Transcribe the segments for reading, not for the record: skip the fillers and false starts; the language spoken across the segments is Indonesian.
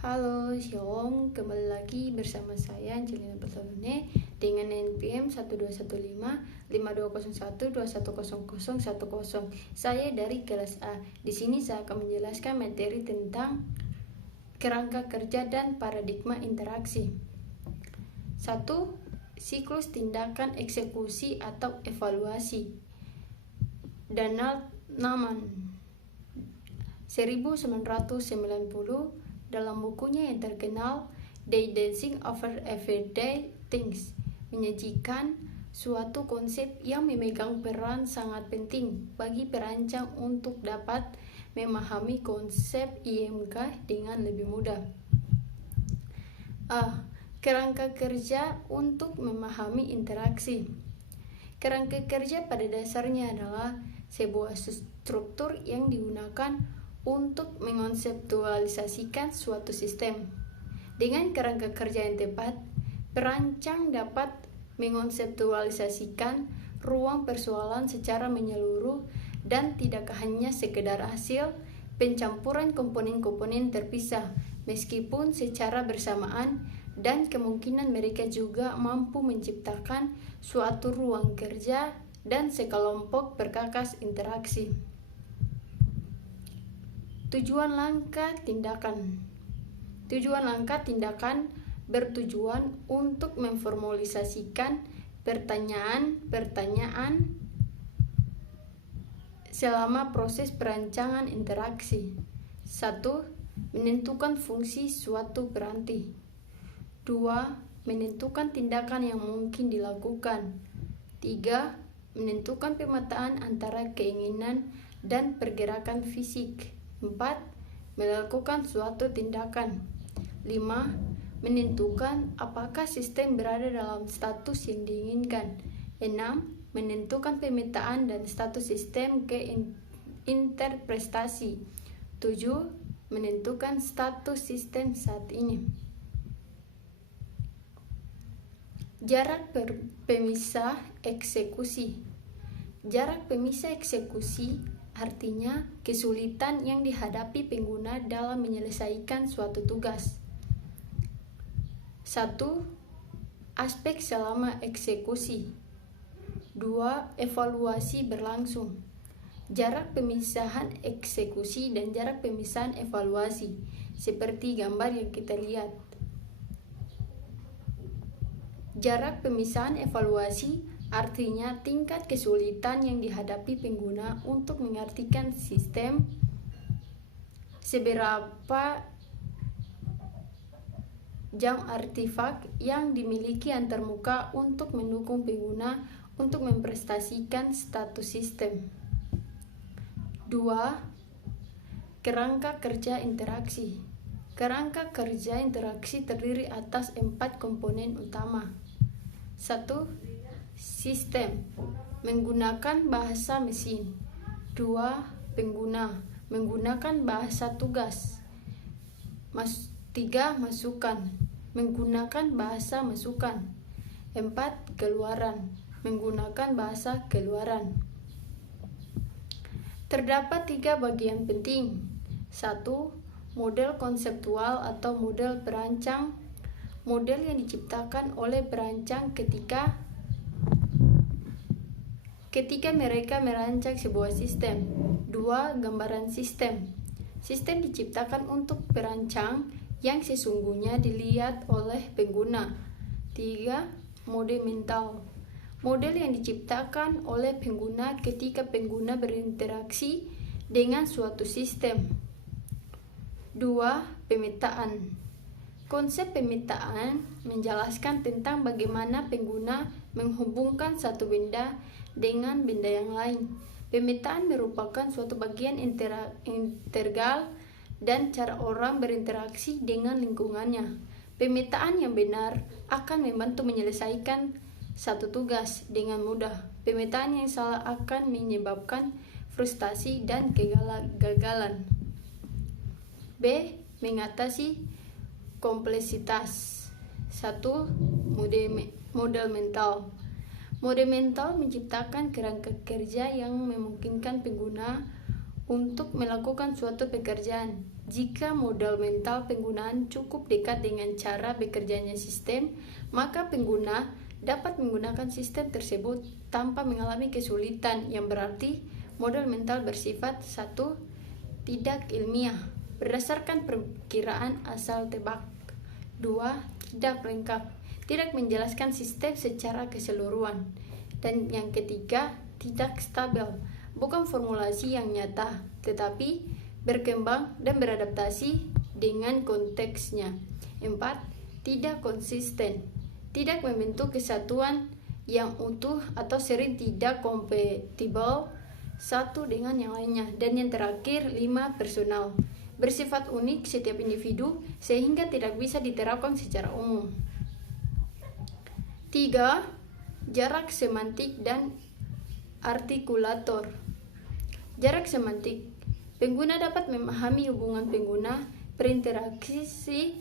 Halo, Shalom. Kembali lagi bersama saya Angelina Bartolone dengan NPM 1215-5201-210010. Saya dari kelas A. Di sini saya akan menjelaskan materi tentang kerangka kerja dan paradigma interaksi. 1. Siklus tindakan eksekusi atau evaluasi. Donald Norman 1990 dalam bukunya yang terkenal The Dancing Over Everyday Things menyajikan suatu konsep yang memegang peran sangat penting bagi perancang untuk dapat memahami konsep IMK dengan lebih mudah. Kerangka kerja untuk memahami interaksi. Kerangka kerja pada dasarnya adalah sebuah struktur yang digunakan untuk mengonseptualisasikan suatu sistem. Dengan kerangka kerja yang tepat, perancang dapat mengonseptualisasikan ruang persoalan secara menyeluruh dan tidak hanya sekedar hasil pencampuran komponen-komponen terpisah, meskipun secara bersamaan dan kemungkinan mereka juga mampu menciptakan suatu ruang kerja dan sekelompok perkakas interaksi. Tujuan langkah tindakan. Tujuan langkah tindakan bertujuan untuk memformalisasikan pertanyaan-pertanyaan selama proses perancangan interaksi. 1. Menentukan fungsi suatu peranti. 2. Menentukan tindakan yang mungkin dilakukan. 3. Menentukan pemetaan antara keinginan dan pergerakan fisik. 4. Melakukan suatu tindakan. 5. Menentukan apakah sistem berada dalam status yang diinginkan. 6. Menentukan pemetaan dan status sistem ke interpretasi. 7. Menentukan status sistem saat ini. Jarak pemisah eksekusi. Jarak pemisah eksekusi artinya kesulitan yang dihadapi pengguna dalam menyelesaikan suatu tugas. 1. Aspek selama eksekusi. 2. Evaluasi berlangsung. Jarak pemisahan eksekusi dan jarak pemisahan evaluasi, seperti gambar yang kita lihat. Jarak pemisahan evaluasi artinya tingkat kesulitan yang dihadapi pengguna untuk mengartikan sistem, seberapa jam artefak yang dimiliki antarmuka untuk mendukung pengguna untuk memprestasikan status sistem. 2. Kerangka kerja interaksi. Kerangka kerja interaksi terdiri atas 4 komponen utama. 1. Sistem, menggunakan bahasa mesin. 2. Pengguna, menggunakan bahasa tugas. 3. Masukan, menggunakan bahasa masukan. 4. Keluaran, menggunakan bahasa keluaran. Terdapat 3 bagian penting. 1. Model konseptual atau model perancang. Model yang diciptakan oleh perancang ketika mereka merancang sebuah sistem. 2. Gambaran sistem. Sistem diciptakan untuk perancang yang sesungguhnya dilihat oleh pengguna. 3. Mode mental. Model yang diciptakan oleh pengguna ketika pengguna berinteraksi dengan suatu sistem. 2. Pemetaan. Konsep pemetaan menjelaskan tentang bagaimana pengguna menghubungkan satu benda dengan benda yang lain. Pemetaan merupakan suatu bagian integral dan cara orang berinteraksi dengan lingkungannya. Pemetaan yang benar akan membantu menyelesaikan satu tugas dengan mudah. Pemetaan yang salah akan menyebabkan frustasi dan kegagalan. B. Mengatasi kompleksitas. 1. Model mental. Mode mental menciptakan kerangka kerja yang memungkinkan pengguna untuk melakukan suatu pekerjaan Jika modal mental penggunaan cukup dekat dengan cara bekerjanya sistem, maka pengguna dapat menggunakan sistem tersebut tanpa mengalami kesulitan, yang berarti modal mental bersifat 1. Tidak ilmiah, berdasarkan perkiraan asal tebak. 2. Tidak lengkap, tidak menjelaskan sistem secara keseluruhan. Dan yang ketiga, tidak stabil, bukan formulasi yang nyata, tetapi berkembang dan beradaptasi dengan konteksnya. 4. Tidak konsisten, tidak membentuk kesatuan yang utuh atau sering tidak kompatibel satu dengan yang lainnya. Dan yang terakhir, 5. Personal, bersifat unik setiap individu sehingga tidak bisa diterapkan secara umum. 3. Jarak semantik dan artikulator. Jarak semantik, pengguna dapat memahami hubungan pengguna berinteraksi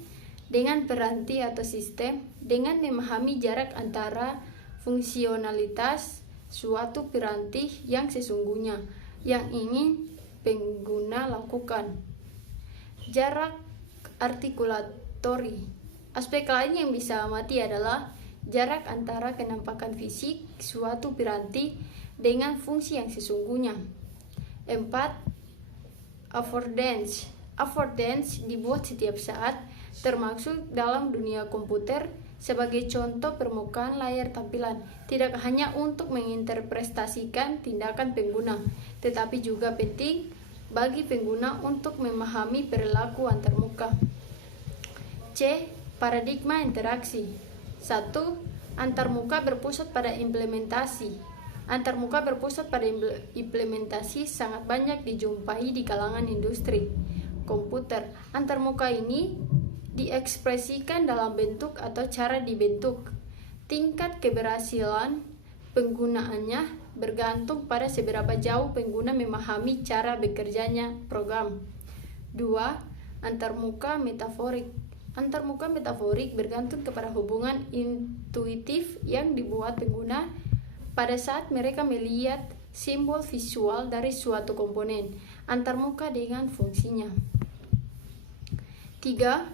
dengan peranti atau sistem dengan memahami jarak antara fungsionalitas suatu piranti yang sesungguhnya yang ingin pengguna lakukan. Jarak artikulatori, aspek lain yang bisa amati adalah jarak antara kenampakan fisik suatu piranti dengan fungsi yang sesungguhnya. 4. Affordance. Affordance dibuat setiap saat, termasuk dalam dunia komputer, sebagai contoh permukaan layar tampilan, tidak hanya untuk menginterpretasikan tindakan pengguna, tetapi juga penting bagi pengguna untuk memahami perilaku antarmuka. C. Paradigma interaksi. 1. Antarmuka berpusat pada implementasi. Antarmuka berpusat pada implementasi sangat banyak dijumpai di kalangan industri komputer. Antarmuka ini diekspresikan dalam bentuk atau cara dibentuk. Tingkat keberhasilan penggunaannya bergantung pada seberapa jauh pengguna memahami cara bekerjanya program. 2. Antarmuka metaforik. Antarmuka metaforik bergantung kepada hubungan intuitif yang dibuat pengguna pada saat mereka melihat simbol visual dari suatu komponen antarmuka dengan fungsinya. 3.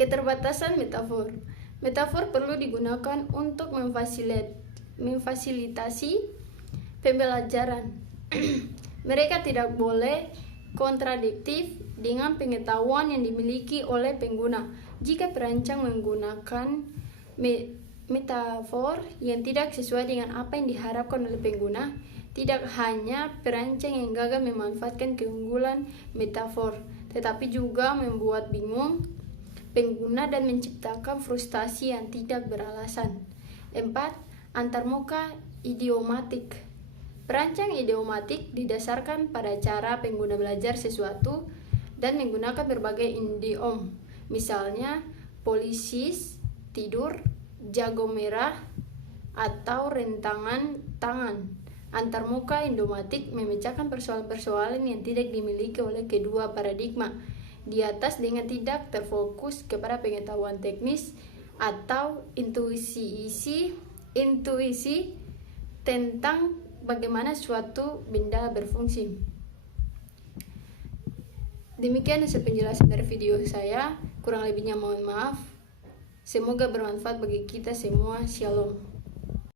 Keterbatasan metafor. Metafor perlu digunakan untuk memfasilitasi pembelajaran. Mereka tidak boleh kontradiktif dengan pengetahuan yang dimiliki oleh pengguna. Jika perancang menggunakan metafor yang tidak sesuai dengan apa yang diharapkan oleh pengguna, tidak hanya perancang yang gagal memanfaatkan keunggulan metafor, tetapi juga membuat bingung pengguna dan menciptakan frustasi yang tidak beralasan. 4. Antarmuka idiomatik. Perancang idiomatik didasarkan pada cara pengguna belajar sesuatu dan menggunakan berbagai idiom, misalnya polisis, tidur, jago merah, atau rentangan tangan. Antarmuka idiomatik memecahkan persoalan-persoalan yang tidak dimiliki oleh kedua paradigma di atas dengan tidak terfokus kepada pengetahuan teknis atau intuisi tentang bagaimana suatu benda berfungsi. Demikian hasil penjelasan dari video saya, kurang lebihnya mohon maaf. Semoga bermanfaat bagi kita semua. Shalom.